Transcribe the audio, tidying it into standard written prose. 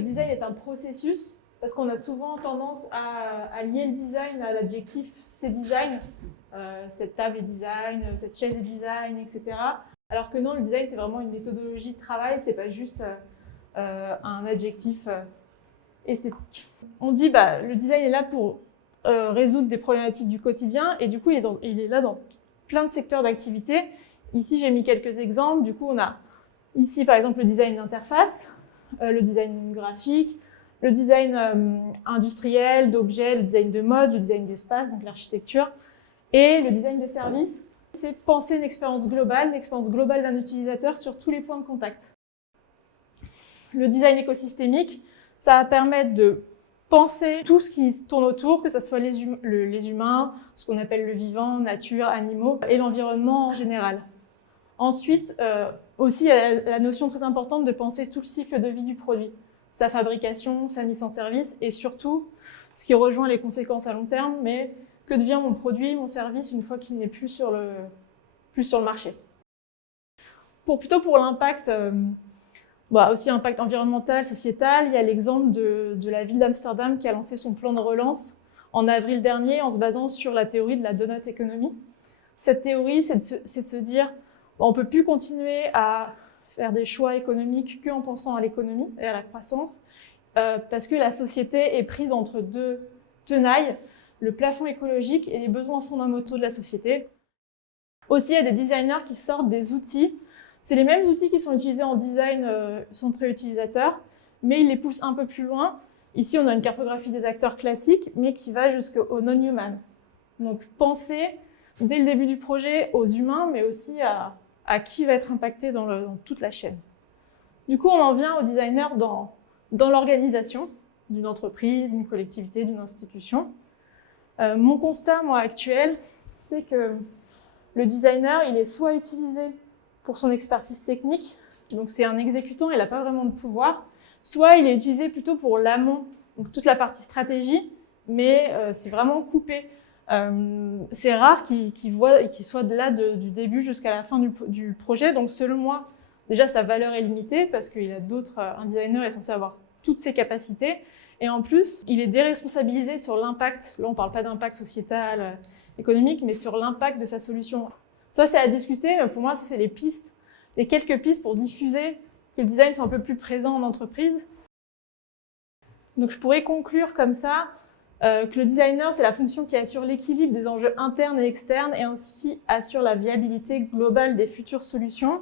le design est un processus, parce qu'on a souvent tendance à lier le design à l'adjectif « c'est design », cette table est design, cette chaise est design, etc. Alors que non, le design, c'est vraiment une méthodologie de travail, c'est pas juste un adjectif esthétique. On dit le design est là pour résoudre des problématiques du quotidien, et du coup, il est là dans plein de secteurs d'activité. Ici, j'ai mis quelques exemples. Du coup, on a ici, par exemple, le design d'interface, le design graphique, le design industriel, d'objets, le design de mode, le design d'espace, donc l'architecture, et le design de service. C'est penser une expérience globale d'un utilisateur sur tous les points de contact. Le design écosystémique, ça va permettre de penser tout ce qui tourne autour, que ce soit les humains, ce qu'on appelle le vivant, nature, animaux, et l'environnement en général. Ensuite, aussi, il y a la notion très importante de penser tout le cycle de vie du produit, sa fabrication, sa mise en service, et surtout, ce qui rejoint les conséquences à long terme, mais que devient mon produit, mon service, une fois qu'il n'est plus sur le marché. Plutôt pour l'impact, aussi impact environnemental, sociétal, il y a l'exemple de la ville d'Amsterdam qui a lancé son plan de relance en avril dernier en se basant sur la théorie de la donut economy. Cette théorie, c'est de se dire on ne peut plus continuer à faire des choix économiques qu'en pensant à l'économie et à la croissance, parce que la société est prise entre deux tenailles, le plafond écologique et les besoins fondamentaux de la société. Aussi, il y a des designers qui sortent des outils. C'est les mêmes outils qui sont utilisés en design centré utilisateur, mais ils les poussent un peu plus loin. Ici, on a une cartographie des acteurs classiques, mais qui va jusqu'au non-human. Donc, penser dès le début du projet aux humains, mais aussi à qui va être impacté dans toute la chaîne. Du coup, on en vient aux designers dans l'organisation d'une entreprise, d'une collectivité, d'une institution. Mon constat, moi, actuel, c'est que le designer, il est soit utilisé pour son expertise technique, donc c'est un exécutant, il n'a pas vraiment de pouvoir, soit il est utilisé plutôt pour l'amont, donc toute la partie stratégie, mais c'est vraiment coupé. C'est rare qu'il soit de là du début jusqu'à la fin du projet, donc selon moi, déjà sa valeur est limitée parce qu'il a un designer est censé avoir toutes ses capacités, et en plus, il est déresponsabilisé sur l'impact, là on ne parle pas d'impact sociétal, économique, mais sur l'impact de sa solution. Ça, c'est à discuter, mais pour moi, c'est les quelques pistes pour diffuser que le design soit un peu plus présent en entreprise. Donc je pourrais conclure comme ça que le designer, c'est la fonction qui assure l'équilibre des enjeux internes et externes et ainsi assure la viabilité globale des futures solutions.